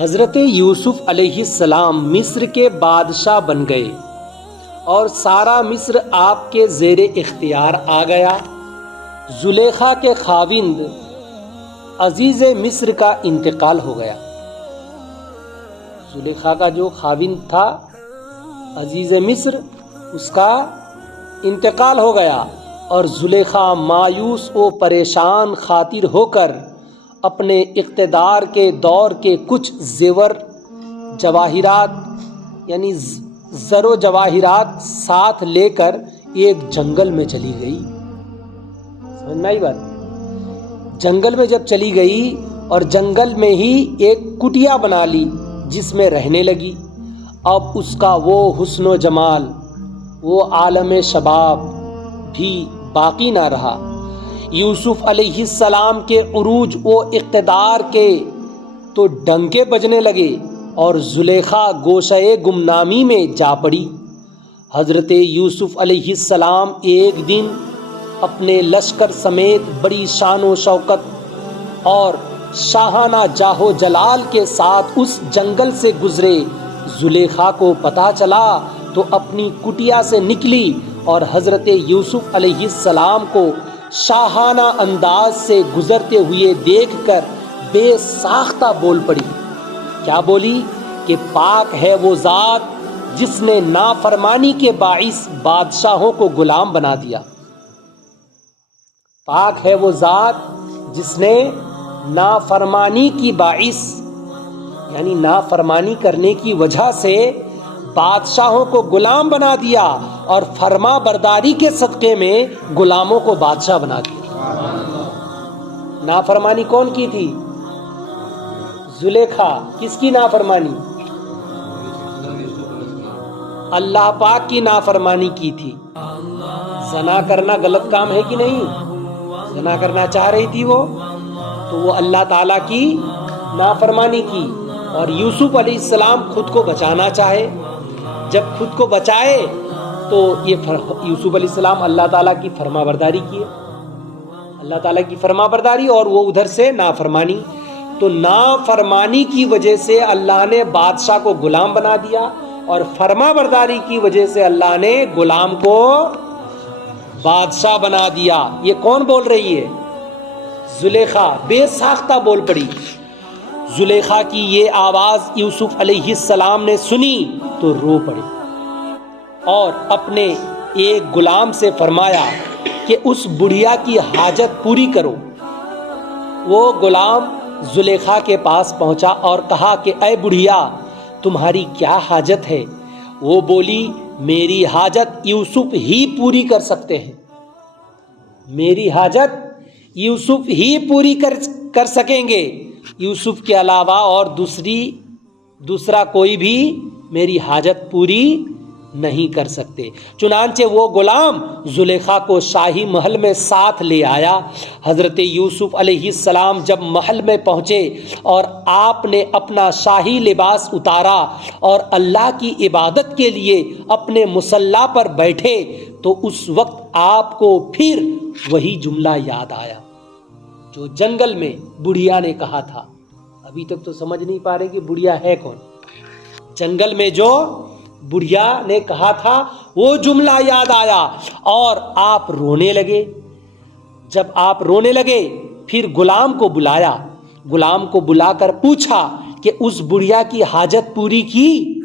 حضرت یوسف علیہ السلام مصر کے بادشاہ بن گئے اور سارا مصر آپ کے زیر اختیار آ گیا۔ زلیخا کے خاوند عزیز مصر کا انتقال ہو گیا۔ زلیخا کا جو خاوند تھا عزیز مصر، اس کا انتقال ہو گیا اور زلیخا مایوس و پریشان خاطر ہو کر اپنے اقتدار کے دور کے کچھ زیور جواہرات یعنی زر و جواہرات ساتھ لے کر ایک جنگل میں چلی گئی۔ سمجھ میں آئی بات؟ جنگل میں جب چلی گئی اور جنگل میں ہی ایک کٹیا بنا لی جس میں رہنے لگی۔ اب اس کا وہ حسن و جمال، وہ عالم شباب بھی باقی نہ رہا۔ یوسف علیہ السلام کے عروج و اقتدار کے تو ڈنکے بجنے لگے اور زلیخا گوشۂ گمنامی میں جا پڑی۔ حضرت یوسف علیہ السلام ایک دن اپنے لشکر سمیت بڑی شان و شوکت اور شاہانہ جاہ و جلال کے ساتھ اس جنگل سے گزرے۔ زلیخا کو پتہ چلا تو اپنی کٹیا سے نکلی اور حضرت یوسف علیہ السلام کو شاہانہ انداز سے گزرتے ہوئے دیکھ کر بے ساختہ بول پڑی۔ کیا بولی؟ کہ پاک ہے وہ ذات جس نے نافرمانی کے باعث بادشاہوں کو غلام بنا دیا۔ پاک ہے وہ ذات جس نے نافرمانی کی باعث یعنی نافرمانی کرنے کی وجہ سے بادشاہوں کو غلام بنا دیا اور فرما برداری کے صدقے میں غلاموں کو بادشاہ بنا دیا۔ نافرمانی کون کی تھی؟ زلیخا۔ کس کی نافرمانی؟ اللہ پاک کی نافرمانی کی تھی۔ زنا کرنا غلط کام ہے کہ نہیں؟ زنا کرنا چاہ رہی تھی وہ، تو وہ اللہ تعالیٰ کی نافرمانی کی۔ اور یوسف علیہ السلام خود کو بچانا چاہے، جب خود کو بچائے تو یہ یوسف علیہ السلام اللہ تعالیٰ کی فرما برداری کی، اللہ تعالیٰ کی فرما برداری اور وہ ادھر سے نافرمانی۔ تو نافرمانی کی وجہ سے اللہ نے بادشاہ کو غلام بنا دیا اور فرما برداری کی وجہ سے اللہ نے غلام کو بادشاہ بنا دیا۔ یہ کون بول رہی ہے؟ زلیخا بے ساختہ بول پڑی۔ زلیخا کی یہ آواز یوسف علیہ السلام نے سنی تو رو پڑے اور اپنے ایک غلام سے فرمایا کہ اس بڑھیا کی حاجت پوری کرو۔ وہ غلام زلیخا کے پاس پہنچا اور کہا کہ اے بڑھیا، تمہاری کیا حاجت ہے؟ وہ بولی، میری حاجت یوسف ہی پوری کر سکتے ہیں، میری حاجت یوسف ہی پوری کر سکیں گے، یوسف کے علاوہ اور دوسرا کوئی بھی میری حاجت پوری نہیں کر سکتے۔ چنانچہ وہ غلام زلیخا کو شاہی محل میں ساتھ لے آیا۔ حضرت یوسف علیہ السلام جب محل میں پہنچے اور آپ نے اپنا شاہی لباس اتارا اور اللہ کی عبادت کے لیے اپنے مصلی پر بیٹھے تو اس وقت آپ کو پھر وہی جملہ یاد آیا جو جنگل میں بڑھیا نے کہا تھا۔ ابھی تک تو سمجھ نہیں پا رہے کہ بڑھیا ہے کون۔ جنگل میں جو بڑھیا نے کہا تھا وہ جملہ یاد آیا اور آپ رونے لگے۔ جب آپ رونے لگے پھر غلام کو بلایا، غلام کو بلا کر پوچھا کہ اس بڑھیا کی حاجت پوری کی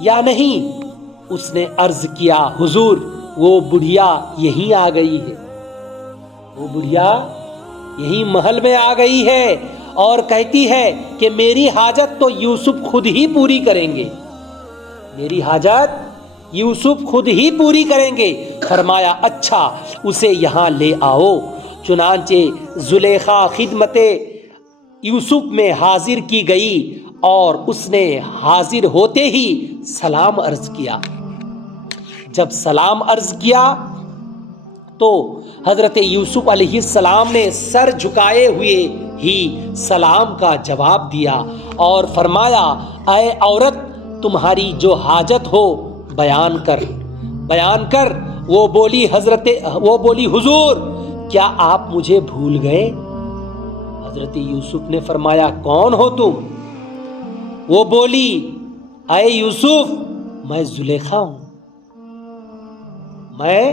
یا نہیں؟ اس نے عرض کیا، حضور وہ بڑھیا یہیں آ گئی ہے، وہ بڑھیا یہی محل میں آ گئی ہے اور کہتی ہے کہ میری حاجت تو یوسف خود ہی پوری کریں گے، میری حاجت یوسف خود ہی پوری کریں گے۔ فرمایا اچھا اسے یہاں لے آؤ۔ چنانچہ زلیخا خدمت یوسف میں حاضر کی گئی اور اس نے حاضر ہوتے ہی سلام عرض کیا۔ جب سلام عرض کیا تو حضرت یوسف علیہ السلام نے سر جھکائے ہوئے ہی سلام کا جواب دیا اور فرمایا، اے عورت، تمہاری جو حاجت ہو بیان کر۔ وہ بولی حضور کیا آپ مجھے بھول گئے؟ حضرت یوسف نے فرمایا، کون ہو تم؟ وہ بولی اے یوسف میں زلیخا ہوں، میں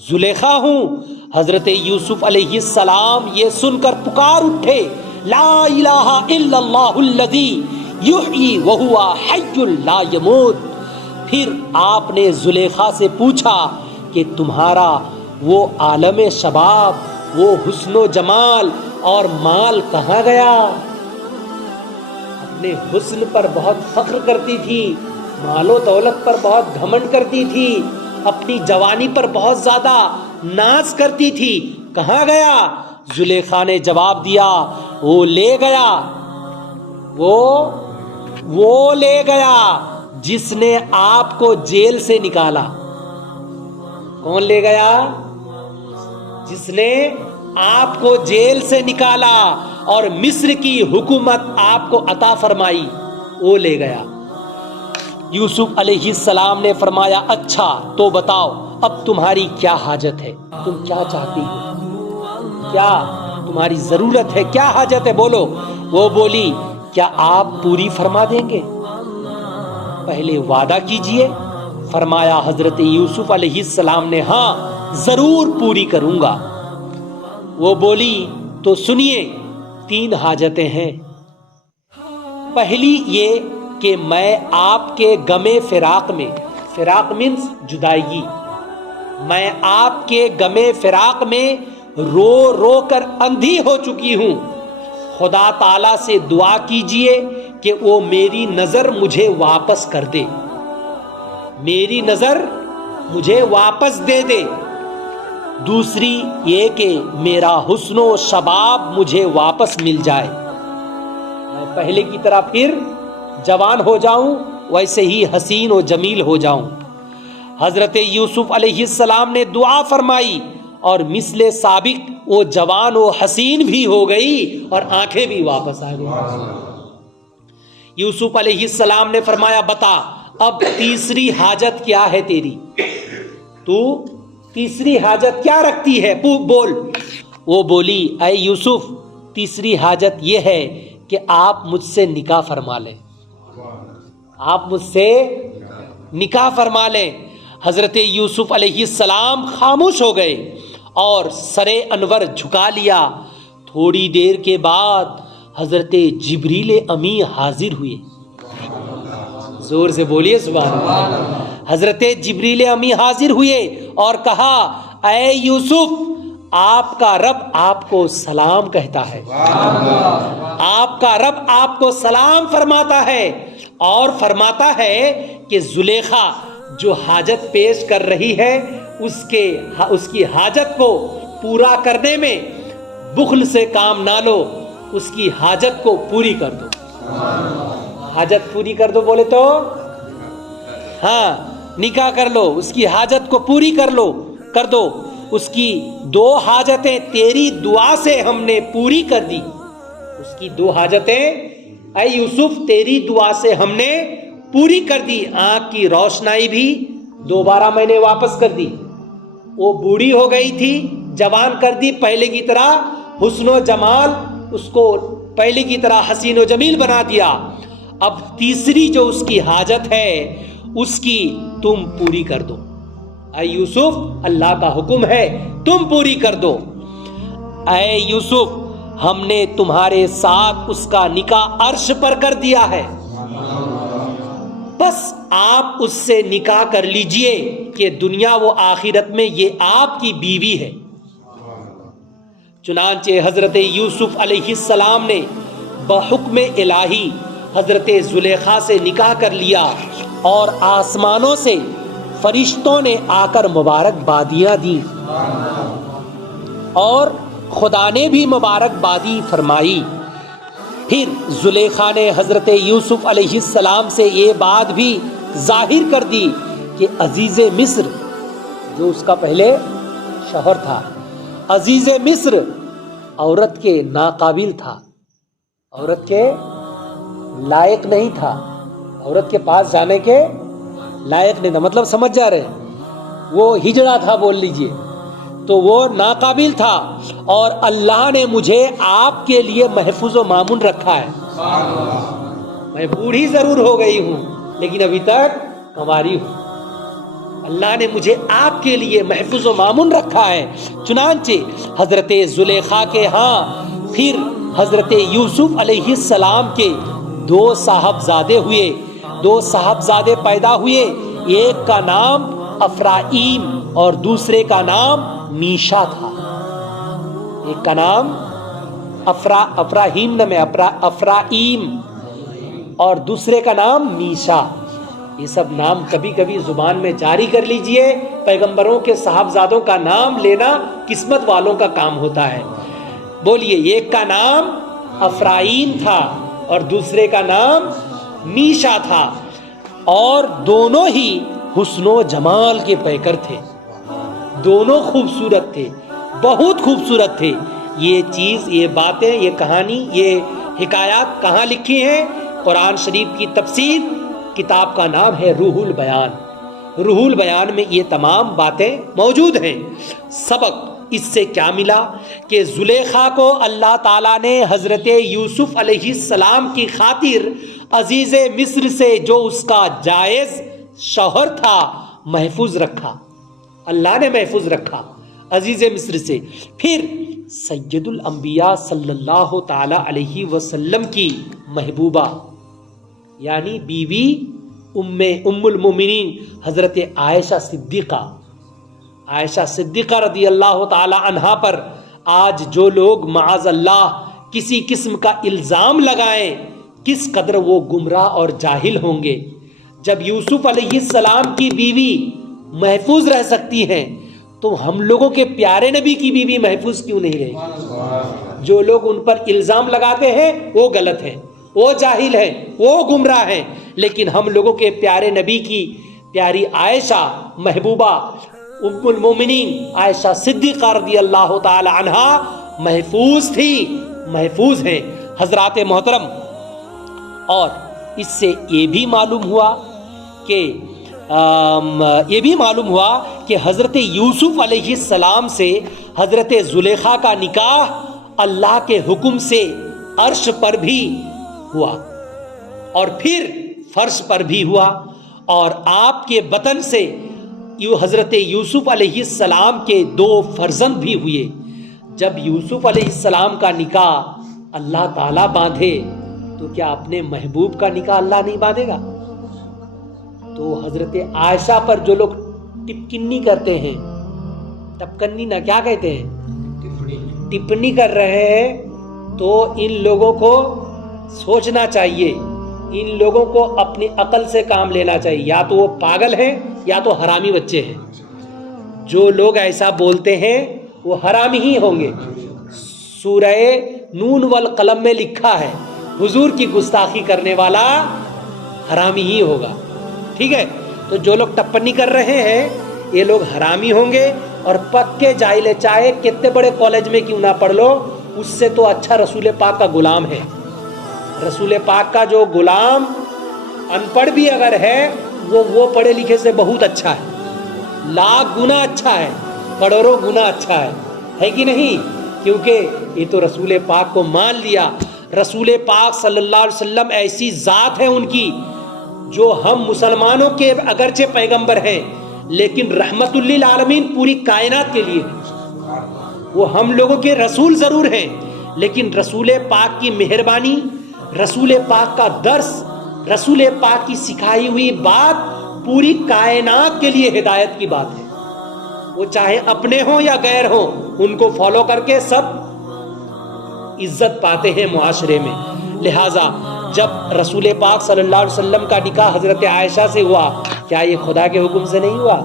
زلیخا ہوں۔ حضرت یوسف علیہ السلام یہ سن کر پکار اٹھے، لا الہ الا اللہ الذی یحیی وہو حی لا یموت۔ پھر آپ نے زلیخا سے پوچھا کہ تمہارا وہ عالم شباب، وہ حسن و جمال اور مال کہاں گیا؟ اپنے حسن پر بہت فخر کرتی تھی، مال و دولت پر بہت گھمنڈ کرتی تھی، اپنی جوانی پر بہت زیادہ ناز کرتی تھی، کہاں گیا؟ زلیخا نے جواب دیا وہ لے گیا، وہ لے گیا جس نے آپ کو جیل سے نکالا۔ کون لے گیا؟ جس نے آپ کو جیل سے نکالا اور مصر کی حکومت آپ کو عطا فرمائی، وہ لے گیا۔ یوسف علیہ السلام نے فرمایا اچھا تو بتاؤ اب تمہاری کیا حاجت ہے، تم کیا چاہتی ہو، کیا تمہاری ضرورت ہے، کیا حاجت ہے، بولو۔ وہ بولی کیا آپ پوری فرما دیں گے؟ پہلے وعدہ کیجئے۔ فرمایا حضرت یوسف علیہ السلام نے ہاں ضرور پوری کروں گا۔ وہ بولی تو سنیے 3 حاجتیں ہیں۔ پہلی یہ کہ میں آپ کے غم فراق میں، فراق مینس جدائیگی، میں آپ کے غم فراق میں رو رو کر اندھی ہو چکی ہوں۔ خدا تعالی سے دعا کیجئے کہ وہ میری نظر مجھے واپس کر دے، میری نظر مجھے واپس دے دے۔ دوسری یہ کہ میرا حسن و شباب مجھے واپس مل جائے، میں پہلے کی طرح پھر جوان ہو جاؤں، ویسے ہی حسین و جمیل ہو جاؤں۔ حضرت یوسف علیہ السلام نے دعا فرمائی اور مثل سابق وہ جوان و حسین بھی ہو گئی اور آنکھیں بھی واپس آ گئی۔ یوسف علیہ السلام نے فرمایا بتا اب تیسری حاجت کیا ہے تیری، تو تیسری حاجت کیا رکھتی ہے، بول۔ وہ بولی اے یوسف تیسری حاجت یہ ہے کہ آپ مجھ سے نکاح فرما لیں، آپ مجھ سے نکاح فرما لیں۔ حضرت یوسف علیہ السلام خاموش ہو گئے اور سر انور جھکا لیا۔ تھوڑی دیر کے بعد حضرت جبریل امی حاضر ہوئے، زور سے بولیے سبحان اللہ۔ حضرت جبریل امی حاضر ہوئے اور کہا اے یوسف آپ کا رب آپ کو سلام کہتا ہے، آپ کا رب آپ کو سلام فرماتا ہے اور فرماتا ہے کہ زلیخا جو حاجت پیش کر رہی ہے اس کی حاجت کو پورا کرنے میں بخل سے کام نہ لو، اس کی حاجت کو پوری کر دو۔ حاجت پوری کر دو بولے تو ہاں نکاح کر لو، اس کی حاجت کو پوری کر دو۔ اس کی 2 حاجتیں تیری دعا سے ہم نے پوری کر دی، اس کی 2 حاجتیں اے یوسف تیری دعا سے ہم نے پوری کر دی۔ آنکھ کی روشنائی بھی دوبارہ میں نے واپس کر دی، وہ بوڑھی ہو گئی تھی جوان کر دی پہلے کی طرح، حسن و جمال اس کو پہلے کی طرح حسین و جمیل بنا دیا۔ اب تیسری جو اس کی حاجت ہے اس کی تم پوری کر دو، اے یوسف اللہ کا حکم ہے تم پوری کر دو۔ اے یوسف ہم نے تمہارے ساتھ اس کا نکاح عرش پر کر دیا ہے، بس آپ اس سے نکاح کر لیجئے کہ دنیا و آخرت میں یہ آپ کی بیوی ہے۔ چنانچہ حضرت یوسف علیہ السلام نے بحکم الہی حضرت زلیخا سے نکاح کر لیا اور آسمانوں سے فرشتوں نے آ کر مبارکبادیاں دیں اور خدا نے بھی مبارکبادی فرمائی۔ پھر زلیخا نے حضرت یوسف علیہ السلام سے یہ بات بھی ظاہر کر دی کہ عزیز مصر جو اس کا پہلے شوہر تھا، عزیز مصر عورت کے ناقابل تھا، عورت کے لائق نہیں تھا، عورت کے پاس جانے کے لائق نہیں تھا، مطلب سمجھ جا رہے ہیں، وہ ہجڑا تھا بول لیجئے، تو وہ ناقابل تھا اور اللہ نے مجھے آپ کے لیے محفوظ و مامون رکھا ہے، میں بوڑھی ضرور ہو گئی ہوں لیکن ابھی تک کنواری ہوں. اللہ نے مجھے آپ کے لیے محفوظ و مامون رکھا ہے. چنانچہ حضرت زلیخا کے ہاں پھر حضرت یوسف علیہ السلام کے 2 صاحبزادے ہوئے. 2 صاحبزادے پیدا ہوئے. ایک کا نام افرائیم اور دوسرے کا نام میشا تھا. ایک کا نام افراہیم نام ہے افرائیم اور دوسرے کا نام میشا. یہ سب نام کبھی کبھی زبان میں جاری کر لیجئے. پیغمبروں کے صاحبزادوں کا نام لینا قسمت والوں کا کام ہوتا ہے. بولیے. ایک کا نام افرائیم تھا اور دوسرے کا نام میشا تھا اور دونوں ہی حسن و جمال کے پیکر تھے. دونوں خوبصورت تھے, بہت خوبصورت تھے. یہ چیز, یہ باتیں, یہ کہانی, یہ حکایات کہاں لکھی ہیں؟ قرآن شریف کی تفسیر کتاب کا نام ہے روح البیان. روح البیان میں یہ تمام باتیں موجود ہیں. سبق اس سے کیا ملا کہ زلیخا کو اللہ تعالیٰ نے حضرت یوسف علیہ السلام کی خاطر عزیز مصر سے جو اس کا جائز شوہر تھا محفوظ رکھا. اللہ نے محفوظ رکھا عزیز مصر سے. پھر سید الانبیاء صلی اللہ تعالی علیہ وسلم کی محبوبہ یعنی بیوی ام المومنین حضرت عائشہ صدیقہ رضی اللہ تعالی عنہا پر آج جو لوگ معاذ اللہ کسی قسم کا الزام لگائیں, کس قدر وہ گمراہ اور جاہل ہوں گے. جب یوسف علیہ السلام کی بیوی محفوظ رہ سکتی ہیں تو ہم لوگوں کے پیارے نبی کی بیوی محفوظ کیوں نہیں رہے؟ جو لوگ ان پر الزام لگاتے ہیں وہ غلط ہیں, وہ جاہل ہیں, وہ گمراہ ہیں. لیکن ہم لوگوں کے پیارے نبی کی پیاری عائشہ محبوبہ ام المومنین عائشہ صدیقہ رضی اللہ تعالی عنہا محفوظ تھی, محفوظ ہیں. حضرات محترم, اور اس سے یہ بھی معلوم ہوا کہ حضرت یوسف علیہ السلام سے حضرت زلیخا کا نکاح اللہ کے حکم سے عرش پر بھی ہوا اور پھر فرش پر بھی ہوا, اور آپ کے بطن سے حضرت یوسف علیہ السلام کے 2 فرزند بھی ہوئے. جب یوسف علیہ السلام کا نکاح اللہ تعالیٰ باندھے تو کیا اپنے محبوب کا نکاح اللہ نہیں باندھے گا؟ تو حضرت عائشہ پر جو لوگ ٹپکنی کرتے ہیں, ٹپکنی نہ کیا کہتے ہیں, ٹپنی کر رہے ہیں, تو ان لوگوں کو سوچنا چاہیے, ان لوگوں کو اپنی عقل سے کام لینا چاہیے. یا تو وہ پاگل ہیں یا تو حرامی بچے ہیں. جو لوگ ایسا بولتے ہیں وہ حرامی ہی ہوں گے. سورہ نون والقلم میں لکھا ہے حضور کی گستاخی کرنے والا حرامی ہی ہوگا. ٹھیک ہے, تو جو لوگ ٹپنی کر رہے ہیں یہ لوگ حرامی ہوں گے اور پکے جاہل, چاہے کتنے بڑے کالج میں کیوں نہ پڑھ لو, اس سے تو اچھا رسول پاک کا غلام ہے. رسول پاک کا جو غلام ان پڑھ بھی اگر ہے وہ پڑھے لکھے سے بہت اچھا ہے, لاکھ گنا اچھا ہے, کروڑوں گنا اچھا ہے کہ نہیں؟ کیونکہ یہ تو رسول پاک کو مان لیا. رسول پاک صلی اللہ علیہ وسلم ایسی ذات ہے ان کی جو ہم مسلمانوں کے اگرچہ پیغمبر ہیں لیکن رحمت للعالمین پوری کائنات کے لیے. وہ ہم لوگوں کے رسول ضرور ہیں لیکن رسول پاک کی مہربانی, رسول پاک کا درس, رسول پاک کی سکھائی ہوئی بات پوری کائنات کے لیے ہدایت کی بات ہے. وہ چاہے اپنے ہوں یا غیر ہوں, ان کو فالو کر کے سب عزت پاتے ہیں معاشرے میں. لہٰذا جب رسول پاک صلی اللہ علیہ وسلم کا نکاح حضرت عائشہ سے ہوا, کیا یہ خدا کے حکم سے نہیں ہوا؟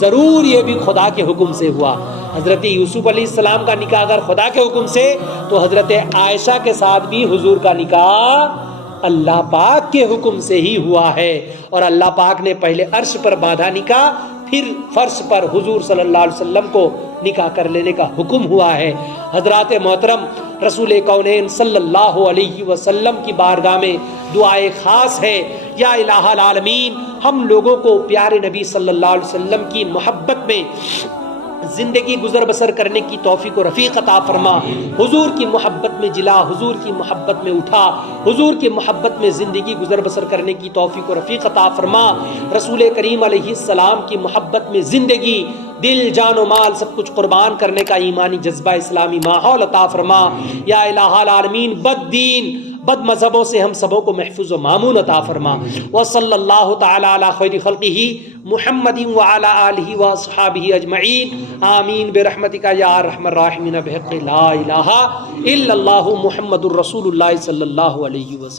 ضرور یہ بھی خدا کے حکم سے ہوا. حضرت یوسف علیہ السلام کا نکاح اگر خدا کے حکم سے, تو حضرت عائشہ کے ساتھ بھی حضور کا نکاح اللہ پاک کے حکم سے ہی ہوا ہے. اور اللہ پاک نے پہلے عرش پر باندھا نکاح, پھر فرش پر حضور صلی اللہ علیہ وسلم کو نکاح کر لینے کا حکم ہوا ہے. حضرات محترم, رسول کونین صلی اللہ علیہ وسلم کی بارگاہ میں دعائے خاص ہے, یا الہ العالمین ہم لوگوں کو پیارے نبی صلی اللہ علیہ وسلم کی محبت میں زندگی گزر بسر کرنے کی توفیق و رفیق عطا فرما، حضور کی محبت میں جلا، حضور کی محبت میں اٹھا، حضور کی محبت میں زندگی گزر بسر کرنے کی توفیق و رفیق عطا فرما، رسول کریم علیہ السلام کی محبت میں زندگی، دل، جان و مال سب کچھ قربان کرنے کا ایمانی جذبہ، اسلامی ماحول عطا فرما یا الہ العالمین۔ بد دین، بد مذہبوں سے ہم سبوں کو محفوظ و مامون عطا فرما۔ وصلی اللہ تعالی علی خیر خلقہ محمد وعلی آلہ واصحابہ اجمعین، آمین برحمتک یا ارحم الراحمین، بحق لا الہ الا اللہ محمد الرسول اللہ صلی اللہ علیہ وسلم۔